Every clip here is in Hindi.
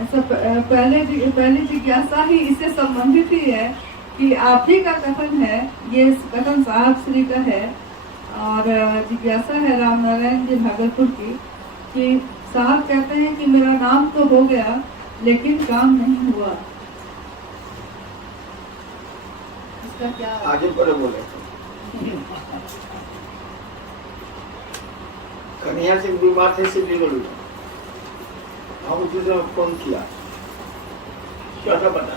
ऐसा पहले जिज्ञासा ही इससे संबंधित ही है कि आप ही का कथन है, ये कथन साहब श्री का है। और जिज्ञासा है रामनारायण जी भागलपुर की कि साहब कहते हैं कि मेरा नाम तो हो गया लेकिन काम नहीं हुआ, इसका क्या आगे पर बोले कन्हैया सिंह बीमार थे सिलीगुड़ी में, हम उसी समय फोन किया, क्या था पता,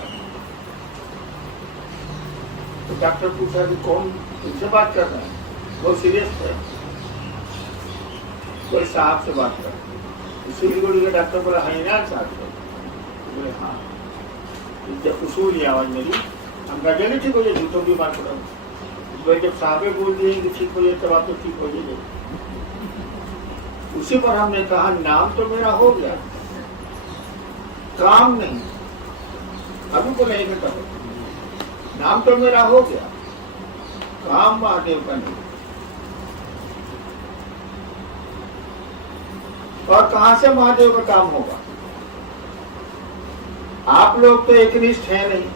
तो डॉक्टर पूछा कि कौन उनसे बात कर रहा है, बहुत सीरियस है, कोई साहब से बात कर रहा है। सिलीगुड़ी के डॉक्टर बोला हैनान साहब से, बोले हाँ, जब उसूल ये आवाज मेरी हम गजल ठीक हो जाए, झूठों की बात करो, जब साहबे बोल दिए कि ठीक हो जाए तब आप तो ठीक हो जाए। उसी पर हमने कहा नाम तो मेरा हो गया, काम नहीं, अभी को नहीं करता, नाम तो मेरा हो गया, काम महादेव का नहीं। और कहां से महादेव का काम होगा? आप लोग तो एकनिष्ठ हैं नहीं,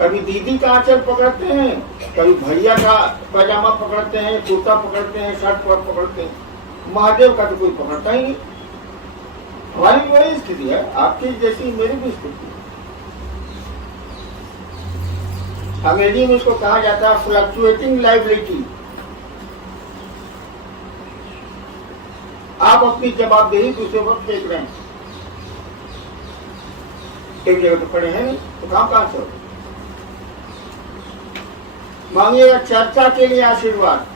कभी दीदी का आंचल पकड़ते हैं, कभी भैया का पैजामा पकड़ते हैं, कुर्ता पकड़ते हैं, शर्ट पकड़ते हैं, महादेव का तो कोई पकड़ता ही नहीं। हमारी भी वही स्थिति है, आपकी जैसी मेरी भी स्थिति है। अंग्रेजी में इसको कहा जाता है फ्लक्चुएटिंग लायबिलिटी। आप अपनी जवाबदेही दूसरे वक्त फेंक रहे हैं, एक जगह तो खड़े हैं तो काम कहां से हो? मांगिएगा चर्चा के लिए आशीर्वाद,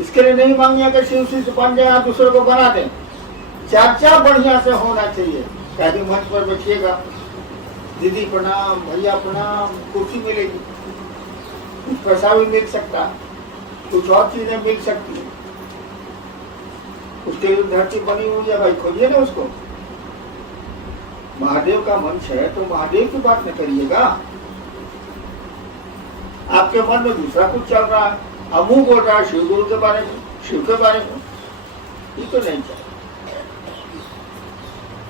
इसके लिए नहीं मांगिएगा कि शिव से बन जाए, दूसरे को बना दें। चर्चा बढ़िया से होना चाहिए, कहीं मंच पर बैठिएगा, दीदी प्रणाम, भैया प्रणाम, कुर्सी मिलेगी, कुछ पैसा भी मिल सकता, कुछ और चीजें मिल सकती है, उसके लिए धरती बनी हुई है भाई, खोजिए ना उसको। महादेव का मंच है तो महादेव की बात न करिएगा, आपके मन में दूसरा कुछ चल रहा है, अब मुंह बोल रहा है शिव गुरु के बारे में, शिव के बारे में, ये तो नहीं चाहिए।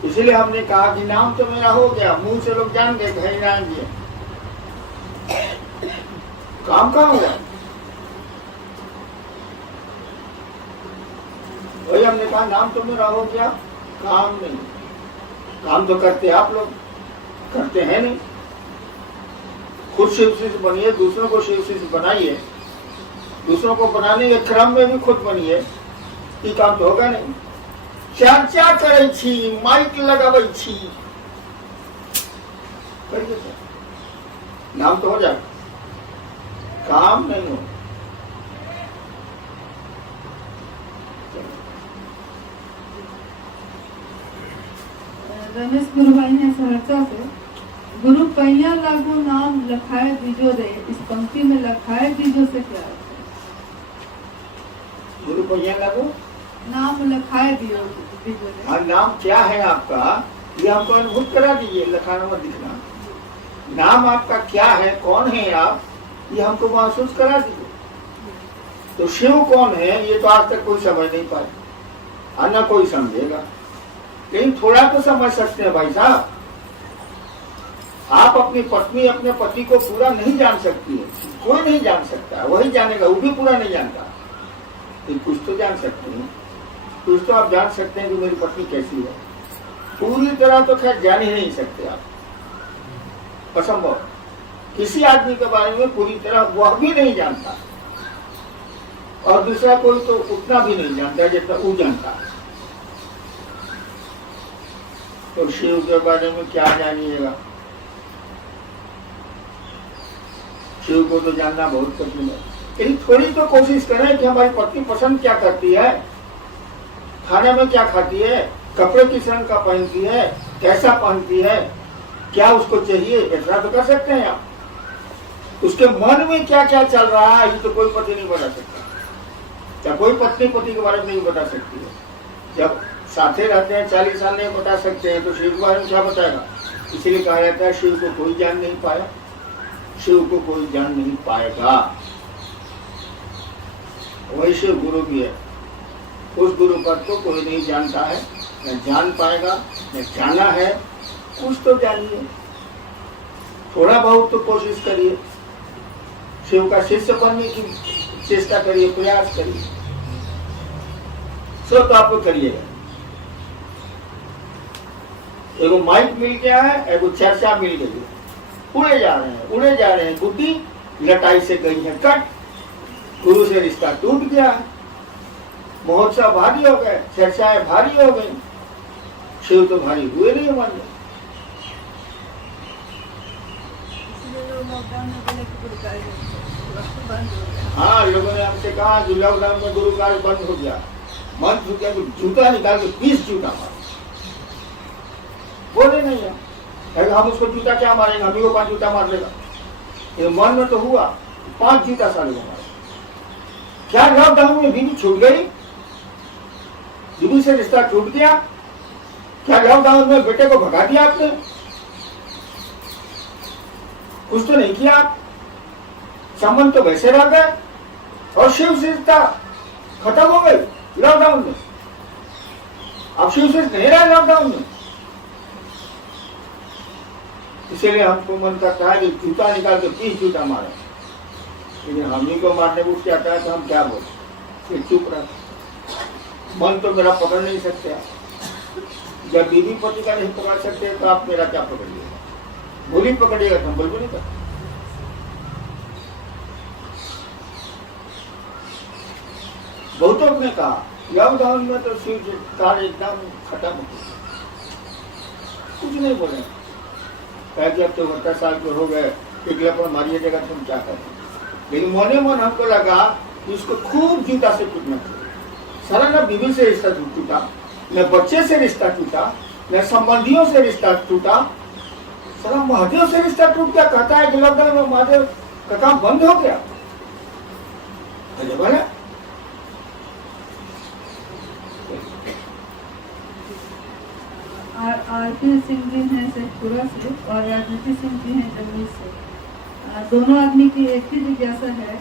इसीलिए हमने कहा कि नाम तो मेरा हो गया, मुंह से लोग जान गए हरिनारायण जी, काम कहाँ हुआ? वही हमने कहा नाम तो मेरा हो गया, काम नहीं। काम तो करते आप लोग, करते हैं नहीं। खुद शिव शिष्य बनिए, दूसरों को शिव शिष्य बनाइए, दूसरों को बनाने के क्रम में भी खुद बनिए, ये काम तो होगा नहीं। चर्चा करे छी, माइक लगावे छी, करिए सर, नाम तो हो जाए, काम नहीं हो। रमेश गुरु भाई ने सहरसा से, गुरु पैया लागू नाम लखाए दीजो रे, इस पंक्ति में लखाए दीजो से क्या है? गुरु पैया लागू नाम लखाए दीजो रे। हाँ, नाम क्या है आपका ये हमको अनुभूत करा दीजिए, लखाना मत दिखना। नाम आपका क्या है, कौन है आप, ये हमको महसूस करा दीजिए। तो शिव कौन है ये तो आज तक कोई समझ नहीं पाए, और न कोई समझेगा, लेकिन थोड़ा तो समझ सकते हैं भाई साहब। आप अपनी पत्नी अपने पति को पूरा नहीं जान सकती है, कोई नहीं जान सकता, वही जानेगा, वो भी पूरा नहीं जानता, लेकिन कुछ तो जान सकते हैं, कुछ तो आप जान सकते हैं कि मेरी पत्नी कैसी है। पूरी तरह तो खैर जान ही नहीं सकते आप, असंभव। किसी आदमी के बारे में पूरी तरह वह भी नहीं जानता, और दूसरा कोई तो उतना भी नहीं जानता जितना वो जानता है। तो शिव के बारे में क्या जानिएगा? शिव को तो जानना बहुत कठिन है, लेकिन थोड़ी तो कोशिश करें कि हमारी पत्नी पसंद क्या करती है, खाने में क्या खाती है, कपड़े किस रंग का पहनती है, कैसा पहनती है, क्या उसको चाहिए, इतना तो कर सकते हैं आप। उसके मन में क्या क्या चल रहा है ये तो कोई पति नहीं बता सकता, या कोई पत्नी पति के बारे में नहीं बता सकती है। जब साथे रहते हैं 40 साल नहीं बता सकते हैं तो शिव के बारे में क्या बताएगा? इसलिए कहा जाता है शिव को कोई जान नहीं पाया, शिव को कोई जान नहीं पाएगा। वही शिव गुरु भी है, उस गुरु पर तो कोई नहीं जानता है, न जान पाएगा, न जाना है। कुछ तो जानिए, थोड़ा बहुत तो कोशिश करिए, शिव का शिष्य बनने की चेष्टा करिए, प्रयास करिए, सब तो आपको करिएगा। एगो माइक मिल गया है, एगो चर्चा मिल गई है, उड़े जा रहे हैं, उड़े जा रहे हैं, बुद्धि लटाई से गई है कट, गुरु से रिश्ता टूट गया है, महोत्सव भारी हो गए, चर्चाएं भारी हो गई, शिव तो भारी हुए नहीं मन में। हाँ, लोगों ने हमसे कहा कि लॉकडाउन में गुरु कार्य बंद हो गया, मन हो गया, जूता निकाल के 20 जूता मार बोले नहीं है, हम उसको जूता क्या मारेंगे, हम ही को 5 जूता मार लेगा। ये मन में तो हुआ 5 जूता साले को मारे। क्या लॉकडाउन में बीवी छूट गई, बीवी से रिश्ता टूट गया? क्या लॉकडाउन में बेटे को भगा दिया आपने? कुछ तो नहीं किया आप, संबंध तो वैसे रह गए और शिव से रिश्ता खत्म हो गई लॉकडाउन में। अब शिव से नहीं रहा लॉकडाउन में, इसीलिए हमको मन करता है कि जूता निकाल के 30 जूता मारे, लेकिन हम ही को मारने को क्या आता है तो हम क्या बोले, फिर चुप रहे। मन तो मेरा पकड़ नहीं सकते आप, जब बीवी पति का नहीं पकड़ सकते तो आप मेरा क्या पकड़िएगा? बोली पकड़िएगा तो हम बोल नहीं करते। बहुतों ने कहा लॉकडाउन में तो शिव कार्य एकदम खत्म हो गया, कुछ नहीं बोले, कह कि अब तो 70 साल के हो गए, टिकलापन मारिए जगह तुम क्या करें। लेकिन मोने मन हमको लगा कि इसको खूब जूता से टूटना चाहिए। सारा न बीवी से रिश्ता टूटा, न बच्चे से रिश्ता टूटा, न संबंधियों से रिश्ता टूटा, सारा महादेव से रिश्ता टूट गया। कहता है कि लॉकडाउन में महादेव का काम बंद हो गया। बोले आरती सिंह जी हैं शेखपुरा से और राजनीति सिंह जी हैं जमुई से। दोनों आदमी की एक ही जिज्ञासा है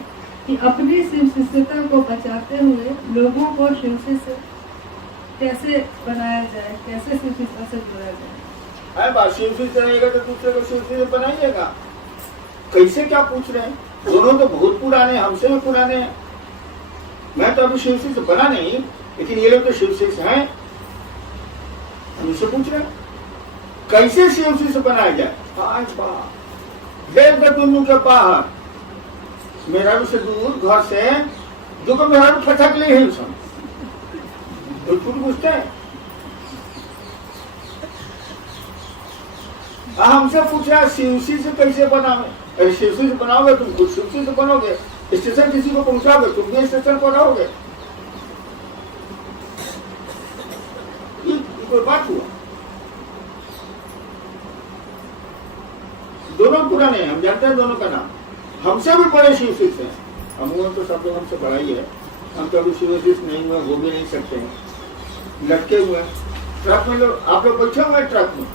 कि अपनी शिव शिष्यता को बचाते हुए लोगों को शिव से कैसे बनाया जाए, कैसे शिव शिष्यता से जोड़ा जाए। बात शिव शिष्य रहेगा तो दूसरे को शिव शिष्य बनाइएगा। कैसे क्या पूछ रहे हैं? दोनों तो बहुत पुराने, हमसे भी पुराने हैं। मैं तो अभी शिव शिष्य बना नहीं, लेकिन ये लोग तो शिव शिष्य हैं। हम इससे पूछ रहे हैं कैसे शिव शिष्य बनाया जाए। आज बात देव दुनू के बाहर मेरा से दूर घर से जो मेरा फटक ले ही सब तो पूछते हैं। हमसे पूछ रहा शिवसी से कैसे बनावे? अरे शिवसी से बनाओगे तुम खुद शिवसी से बनोगे, स्टेशन किसी को पहुंचाओगे तुम भी स्टेशन पर रहोगे, कोई बात हुआ? दोनों पुराने हैं, हम जानते हैं दोनों का नाम। हमसे भी बड़े शिवशिष्य हैं, हम तो सब लोग हमसे बड़ा ही है। हम तो अभी शिवशिष्य नहीं हुए, हो भी नहीं सकते हैं, लटके हुए हैं ट्रक में। लोग आप लोग बैठे हुए हैं ट्रक में,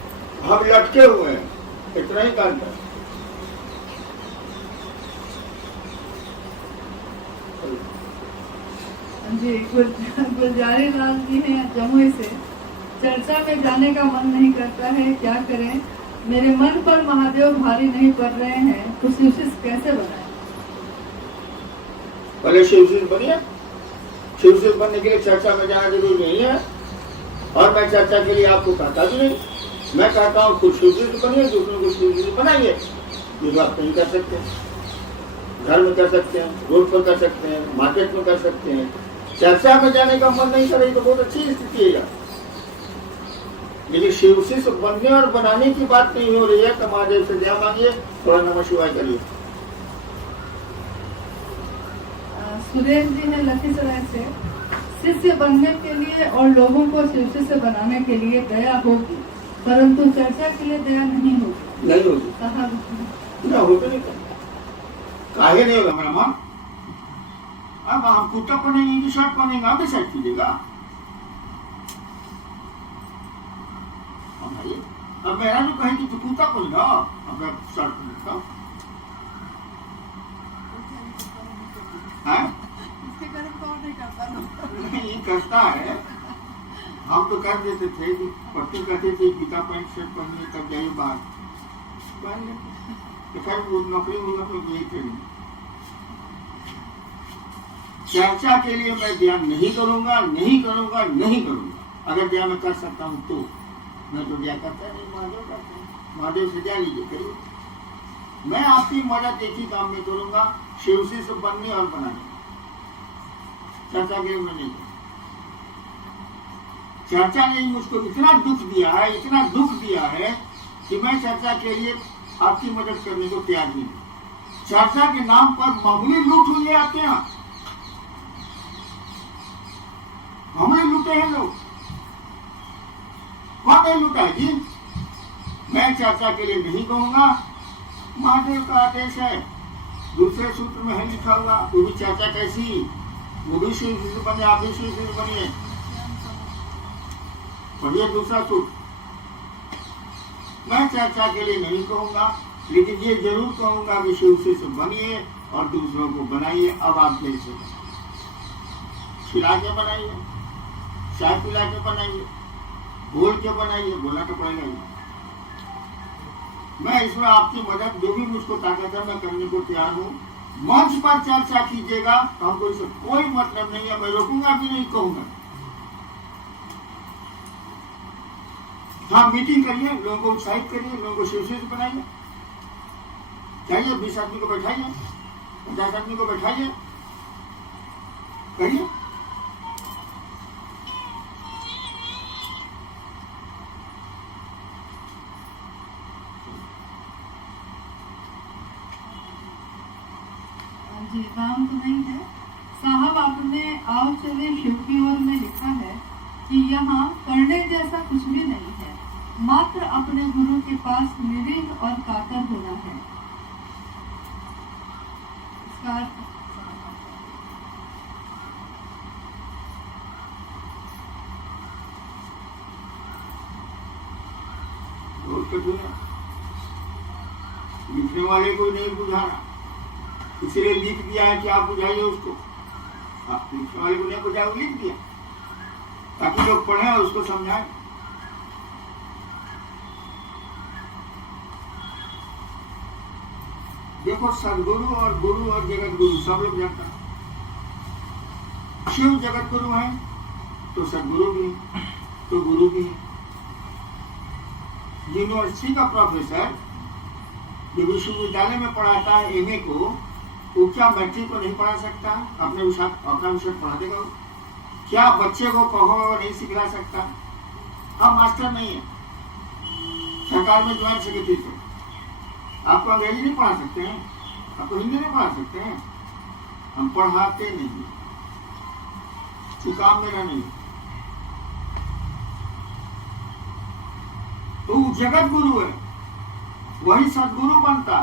हम लटके हुए हैं, इतना ही काम है। जी गुलजारी लाल जी हैं जमुई से। चर्चा में जाने का मन नहीं करता है, क्या करें? मेरे मन पर महादेव भारी नहीं पड़ रहे हैं, तो शिवशिष्य कैसे बनाए? पहले शिवशिष्य बनिए। शिवशिष्य बनने के लिए चर्चा में जाना जरूरी नहीं है, और मैं चर्चा के लिए आपको कहता भी नहीं। मैं कहता हूँ खुद शिवशिष्य बनिए, दूसरों को शिवशिष्य बनाइए। ये बात नहीं कर सकते, घर में कर सकते हैं, रोड पर कर सकते हैं, मार्केट में कर सकते हैं। चर्चा में जाने का मन नहीं करे तो बहुत अच्छी स्थिति है, लेकिन शिवशिष्य बनने और बनाने की बात नहीं हो रही है। तो महादेव से दया मांगिए, थोड़ा नमः शिवाय करिए। सुरेश जी ने लखीसराय से। शिष्य बनने के लिए और लोगों को शिष्य बनाने के लिए दया होगी, परंतु चर्चा के लिए दया नहीं होगी। नहीं होगी, कहा होगा नहीं, काहे नहीं होगा मेरा माँ? अब हम कुर्ता पहनेंगे कि शर्ट पहनेंगे, आप डिसाइड कीजिएगा। अब मेरा जो कहे कि तू कुर्ता पहनेगा, अब मैं शर्ट पहनेगा। नहीं करता है, हम तो कर देते थे कि पत्नी कहते थे गीता पैंट शर्ट पहनिए तब जाइए बाहर पहन लेते। तो खैर वो नौकरी होगा तो यही करेंगे। चर्चा के लिए मैं ध्यान नहीं करूंगा, नहीं करूंगा, नहीं करूंगा। अगर ध्यान मैं कर सकता हूं तो मैं तो क्या करता नहीं, महादेव करते हैं, महादेव से क्या लीजिए करिए। मैं आपकी मदद एक ही काम में करूंगा, शिव से बनने और बनाने। चर्चा के लिए मैं नहीं करूंगा। चर्चा ने मुझको इतना दुख दिया है, इतना दुख दिया है कि मैं चर्चा के लिए आपकी मदद करने को तैयार नहीं। चर्चा के नाम पर मामूली लूट हुई है आपके यहाँ, मामूली लूटे हैं लोग। कौन नहीं लूटा है जी? मैं चर्चा के लिए नहीं कहूंगा, महादेव का आदेश है। दूसरे सूत्र में है लिखा हुआ, वो भी चर्चा कैसी, वो भी शिव से बने, आप भी शिव से बनिए। पढ़िए दूसरा सूत्र। मैं चर्चा के लिए नहीं कहूंगा, लेकिन ये जरूर कहूंगा कि शिव से बनिए और दूसरों को बनाइए। अब आप जैसे खिला के बनाइए, चाय पिला के बनाइए, बोल के बनाइए, बोला तो पड़ेगा ही। मैं इसमें आपकी मदद जो भी मुझको ताकत है मैं करने को तैयार हूँ। मंच पर चर्चा कीजिएगा, हमको इससे कोई मतलब नहीं है। मैं रोकूंगा भी नहीं, कहूंगा। हाँ, मीटिंग करिए, लोगों को उत्साहित करिए, लोगों को शिव से बनाइए। चाहिए 20 आदमी को बैठाइए, 50 आदमी को बैठाइए, करिए। जी, नाम तो नहीं है साहब। आपने आओ चले शिव की ओर में लिखा है कि यहाँ करने जैसा कुछ भी नहीं है, मात्र अपने गुरु के पास निरीह और कातर होना है। इसका लिखने वाले को नहीं बुझाना, इसलिए लिख दिया है कि आप बुझाइए उसको। आप लिखने वाले को नहीं बुझाया, वो लिख दिया ताकि लोग पढ़े और उसको समझाएं। देखो, सदगुरु और गुरु और जगत गुरु सब लोग जानता है। शिव जगत गुरु है तो सदगुरु भी है, तो गुरु भी है। यूनिवर्सिटी का प्रोफेसर जो विश्वविद्यालय में पढ़ाता है एमए को, वो क्या मैट्रिक को नहीं पढ़ा सकता? अपना विषय पढ़ा देगा? क्या बच्चे को कहो नहीं सिखला सकता? हम मास्टर नहीं है, सरकार में ज्वाइंट सेक्रेटरी थे। आपको अंग्रेजी नहीं पढ़ा सकते हैं, आपको हिंदी नहीं पढ़ा सकते हैं। हम पढ़ाते नहीं, काम मेरा नहीं। तो जगत गुरु है, वही सदगुरु बनता,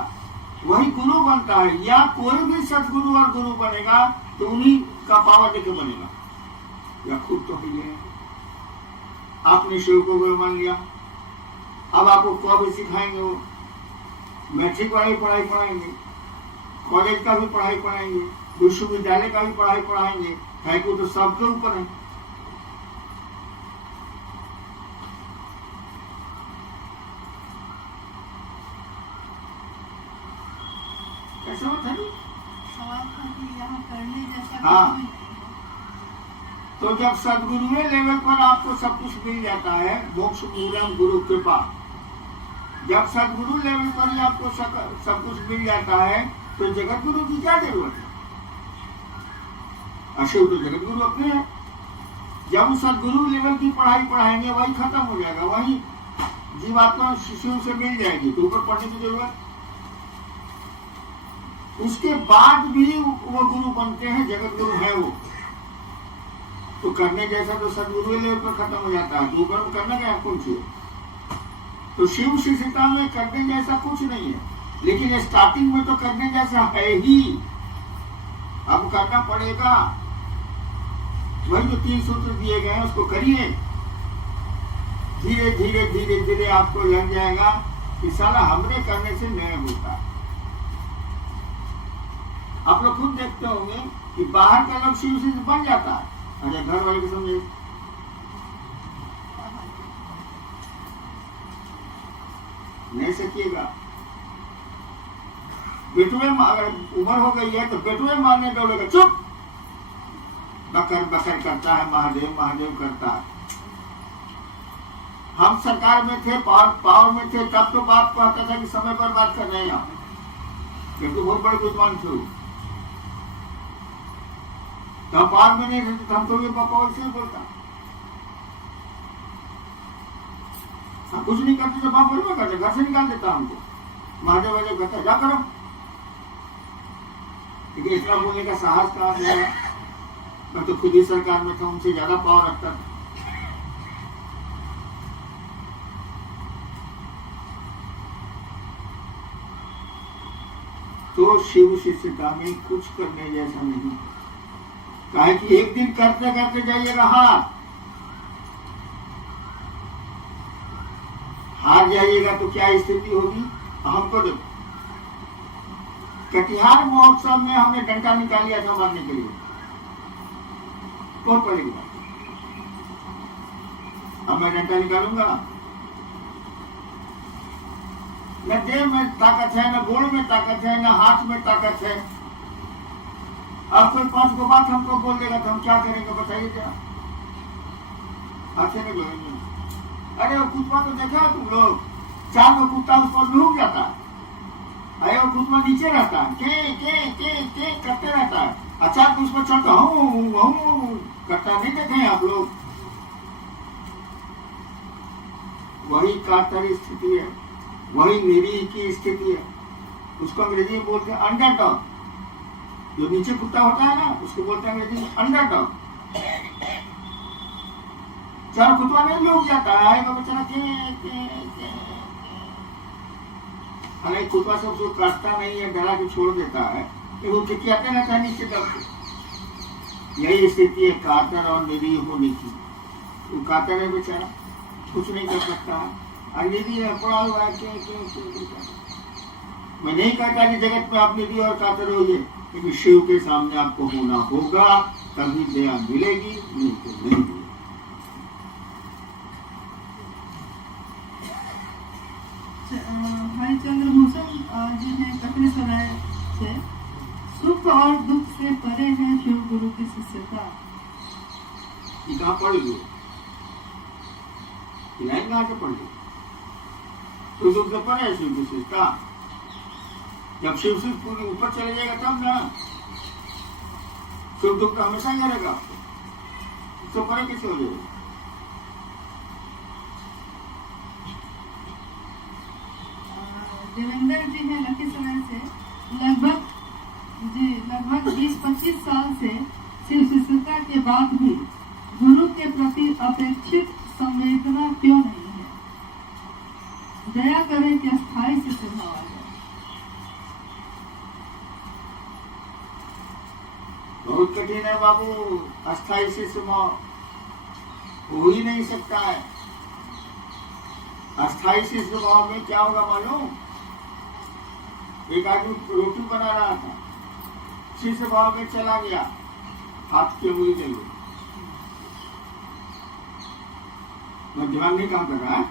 वही गुरु बनता है। या कोई भी सदगुरु और गुरु बनेगा तो उन्हीं का पावर लेके बनेगा, या खुद तो ही है। आपने शिव को गुरु मान लिया, अब आपको क्या भी सिखाएंगे? वो मैट्रिक वाली पढ़ाई पढ़ाएंगे, कॉलेज का भी पढ़ाई पढ़ाएंगे, विश्वविद्यालय का भी पढ़ाई पढ़ाएंगे। है को तो सबके ऊपर है। कैसे होता है? सवाल था कि यहाँ करने जैसा हाँ। कुछ भी नहीं है। तो जब सदगुरु लेवल पर आपको सब कुछ मिल जाता है, मोक्ष मूलम गुरु कृपा, जब सदगुरु लेवल पर ही आपको सब कुछ मिल जाता है तो जगत गुरु की क्या जरूरत है? अशिव तो जगत गुरु अपने हैं। जब सदगुरु लेवल की पढ़ाई पढ़ाएंगे वही खत्म हो जाएगा, वही जीवात्मा शिशु से मिल जाएगी, तो ऊपर पढ़ने की जरूरत। उसके बाद भी वो गुरु बनते हैं, जगत गुरु है वो। तो करने जैसा तो सदगुरु लेवल पर खत्म हो जाता है, तो ऊपर करने का कौन चाहिए? तो शिव शिष्यता में करने जैसा कुछ नहीं है, लेकिन स्टार्टिंग में तो करने जैसा है ही। अब करना पड़ेगा, वही जो 3 सूत्र दिए गए हैं उसको करिए। धीरे धीरे धीरे धीरे आपको लग जाएगा कि साला हमने करने से नहीं होता। आप लोग खुद देखते होंगे कि बाहर का लोग शिव से बन जाता है, अगर घर वाले को समझे नहीं सकिएगा। बेटुए अगर उम्र हो गई है तो बेटुए मारने दौड़ेगा, चुप, बकर बकर करता है, महादेव महादेव करता है। हम सरकार में थे, पावर में थे, तब तो बाप कहता था कि समय पर बात कर रहे हैं आप, क्योंकि बहुत बड़े विद्वान थे। तो हम पावर में नहीं रहते, हम तो ये पापा वैसे बोलता, हम कुछ नहीं करते तो बाप बोलना करते, घर से निकाल देता हमको। महादेव वाले कहता जा करो, लेकिन इतना बोलने का साहस कहाँ से आया? मैं तो खुद ही सरकार में था, उनसे ज्यादा पावर रखता था। तो शिव शिष्यता में कुछ करने जैसा नहीं, काहे कि एक दिन करते करते जाइएगा हार जाइएगा तो क्या स्थिति होगी हमको देखो। कटिहार महोत्सव में हमने डंडा निकाल लिया था मारने के लिए, कौन पड़ेगा? अब मैं डंडा निकालूंगा? न देह में ताकत है, न गोड़ में ताकत है, न हाथ में ताकत है। अब कोई 5 गो बात हमको बोल देगा तो हम क्या करेंगे बताइए जरा? हाथे में जोड़ेंगे। अरे वो कुत्ता तो देखा तुम लोग, 4 गो कुत्ता उस पर लूट जाता है, अरे वो कुत्ता नीचे रहता है, के करते रहता है, अच्छा तो उस पर चढ़ता हूँ करता नहीं देखे आप लोग? वही कातर स्थिति है, वही निरीह की स्थिति है। उसको अंग्रेजी में बोलते हैं अंडरडॉग। जो नीचे कुत्ता होता है ना, उसको बोलते हैं अंग्रेजी में अंडरडॉग। चार कुत्ता नहीं लूट जाता है, बेचारा अरे कुत्ता सब जो काटता नहीं है, डरा के छोड़ देता है, वो चिकियाते रहता है नीचे दब। यही स्थिति है कातर और निरीह होने की। वो कातर है बेचारा, कुछ नहीं कर सकता है, अंग्रेजी है पड़ा हुआ है। मैं नहीं कहता कि जगत में आप निरीह और कातर होइए, लेकिन शिव के सामने आपको होना होगा, तभी दया मिलेगी, नहीं तो नहीं मिलेगी। भाई चंद्रभूषण जी ने कपिलसराय से, सुख और दुख से परे है शिव गुरु की शिष्यता। कहाँ पढ़ी गई? लाइन कहाँ से पढ़ी? सुख दुख से परे है शिव की शिष्यता। जब शिव से पूरी ऊपर चले जाएगा तब ना, सुख दुख तो हमेशा ही रहेगा, तो परे कैसे हो जाएगा? देवेंद्र जी हैं लखीसराय से, लगभग 20-25 साल से शिव शिष्यता के बाद भी गुरु के प्रति अपेक्षित संवेदना क्यों नहीं है? दया करें कि अस्थायी शिष्य भाव आ जाए। बहुत कठिन है बाबू, अस्थायी शिष्य हो ही नहीं सकता है। अस्थायी शिष्य भाव में क्या होगा मालूम? एक आदमी रोटी बना रहा था, शिष्य भाव में चला गया, हाथ की उंगली दे गई, दिमाग नहीं काम कर रहा है,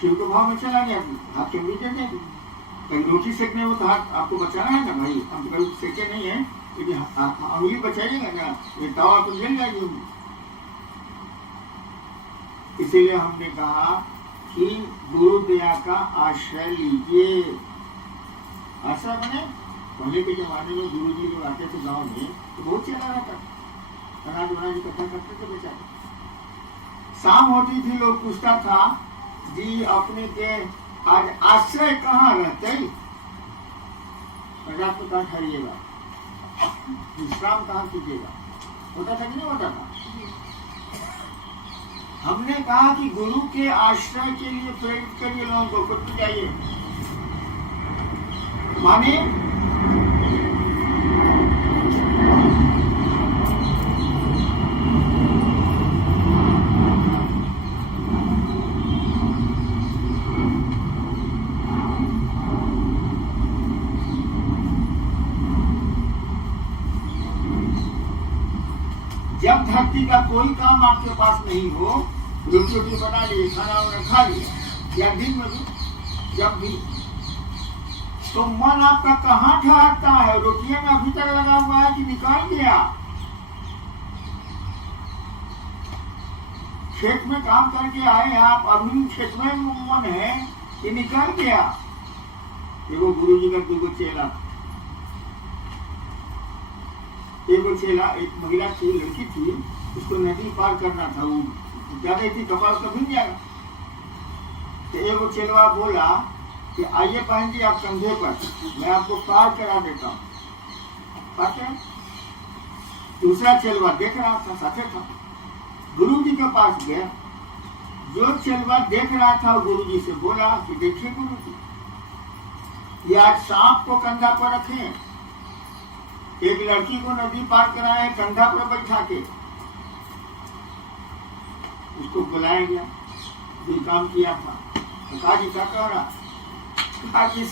शिव के भाव में चला गया, हाथ की उंगली दे देगी। कहीं रोटी सेकने हो तो हाथ आपको बचाना है ना भाई, हम तो कभी सेके नहीं है, लेकिन उंगली बचाइएगा ना, ये तवा तो जल जाएगी उंगली। इसीलिए हमने कहा कि गुरु दया का आश्रय लीजिए। आश्रय बने, पहले के जमाने में गुरु जी लोग आते थे गांव में तो बहुत चला रहता, अनाज वनाज इकट्ठा करते थे बेचारे। शाम होती थी, लोग पूछता था जी अपने के आज आश्रय कहाँ रहते, रात में कहाँ ठहरिएगा, विश्राम कहाँ कीजिएगा, होता था कि नहीं होता था? हमने कहा कि गुरु के आश्रय के लिए प्रेरित करिए लोगों को, खुद जाइए। माने जब धरती का कोई काम आपके पास नहीं हो, रोटी रोटी बना लिए, खाना वाना खा लिया, या दिन में भी जब भी तो मन आपका कहाँ ठहरता है? रोटियों में अभी तक लगा हुआ है कि निकाल गया? खेत में काम करके आए आप, अभी खेत में मन है कि निकाल गया? एगो गुरु जी का दूगो चेला, एक महिला थी, लड़की थी, उसको नदी पार करना था, वो ज्यादा थी कपड़ा उसका भीग जाएगा। तो एगो चेलवा बोला कि आइए बहन जी आप कंधे पर, मैं आपको पार करा देता हूँ। दूसरा चेलवा देख रहा था, साथे था, गुरु जी के पास गया। जो चेलवा देख रहा था गुरु जी से बोला कि देखिए गुरु जी, ये आज सांप को कंधा पर रखे, एक लड़की को नदी पार कराए कंधा पर बैठा के, उसको बुलाया गया, ये काम किया था। कहा जी क्या कह रहा? कहा कि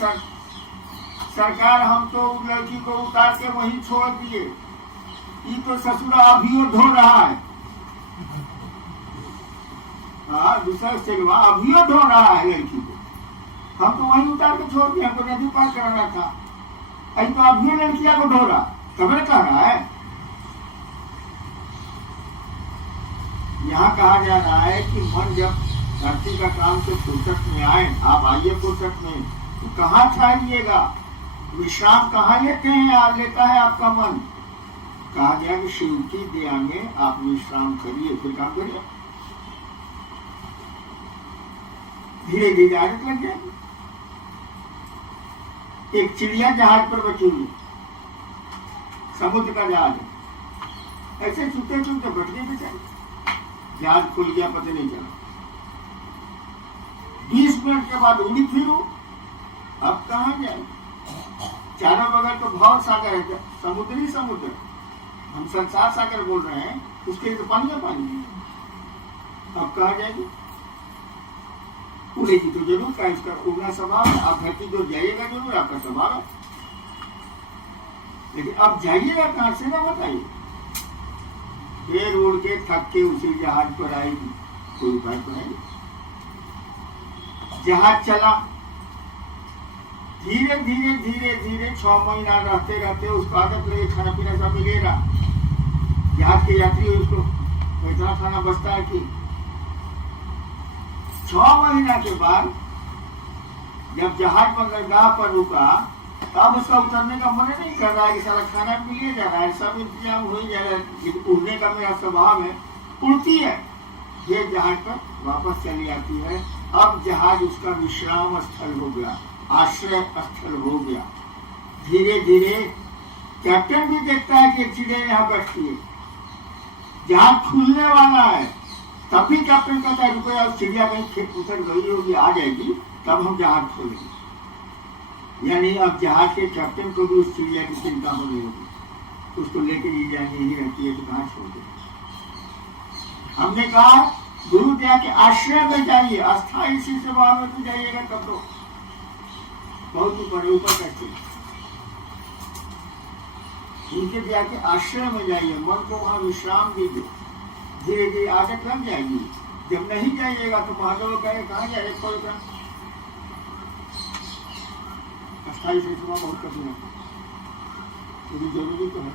सरकार हम तो लड़की को उतार के वहीं छोड़ दिए, ये तो ससुरा अभी धो रहा है। हाँ, दूसरा सेवा अभी धो रहा है लड़की को, हम तो वहीं उतार के छोड़ दिए, हमको नदी पार कराना था, अभी तो अभी लड़किया को धो रहा, खबर कह रहा है। यहाँ कहा जा रहा है कि मन जब धरती का काम से फुर्सत में आए, आप आइए फुर्सत में, तो कहाँ ठहरिएगा? विश्राम कहाँ लेते हैं? आप लेता है आपका मन। कहा गया कि शिव की दया में आप विश्राम करिए, फिर काम करिए, धीरे धीरे आदत लग जाएगी। एक चिड़िया जहाज पर बची हुई, समुद्र का जहाज, ऐसे चुपते चुपते बैठ गए बेचारे, जहाज खुल गया, पता नहीं चला। 20 मिनट के बाद उड़ी फिर अब कहाँ जाए? चारों बगल तो भाव सागर है, समुद्री समुद्र, हम संसार सागर बोल रहे हैं, उसके लिए तो पानी है पानी, अब कहाँ जाएगी? उड़ेगी तो जरूर, का इसका उड़ना स्वभाव है, आप धरती जो जाइएगा जरूर, आपका स्वभाव है, लेकिन अब जाइएगा कहां से ना बताइए? देर उड़ के थक के उसी जहाज पर आएगी, कोई उपाय तो नहीं। जहाज चला, धीरे धीरे धीरे धीरे 6 महीना रहते रहते उसको आदत लगे, खाना पीना सब मिलेगा, जहाज के यात्री उसको इतना खाना बचता है कि 6 महीना के बाद जब जहाज बंदरगाह पर रुका, तब उसका उतरने का मन नहीं कर रहा है कि सारा खाना मिले जा रहा है, सब इंतजाम हो ही जा रहा है, उड़ने का मेरा स्वभाव है, उड़ती है, ये जहाज पर वापस चली आती है। अब जहाज उसका विश्राम स्थल हो गया, आश्रय स्थल हो गया। धीरे धीरे कैप्टन भी देखता है कि चिड़िया यहाँ बैठती है, जहाज खुलने वाला है, तभी कैप्टन कहता है रुको यार, चिड़िया कहीं खेत उतर गई होगी, आ जाएगी, तब हम जहाज खोलेंगे। यानी अब जहाज के कैप्टन को भी उस चिड़िया की चिंता हो रही होगी, उसको लेके ही जानी ही रहती है, तो कहाँ छोड़ दे। हमने कहा गुरु दया के आश्रय में जाइए, अस्थायी इसी सेवा में तो जाइएगा तब तो बहुत ऊपर ऊपर करते, उनके दया के आश्रय में जाइए, मन को वहां विश्राम दीजिए, धीरे धीरे आदत लग जाएगी। जब नहीं जाइएगा तो महादेव कहे कहाँ जाए, अस्थायी सेवा बहुत कठिन है, जरूरी तो है।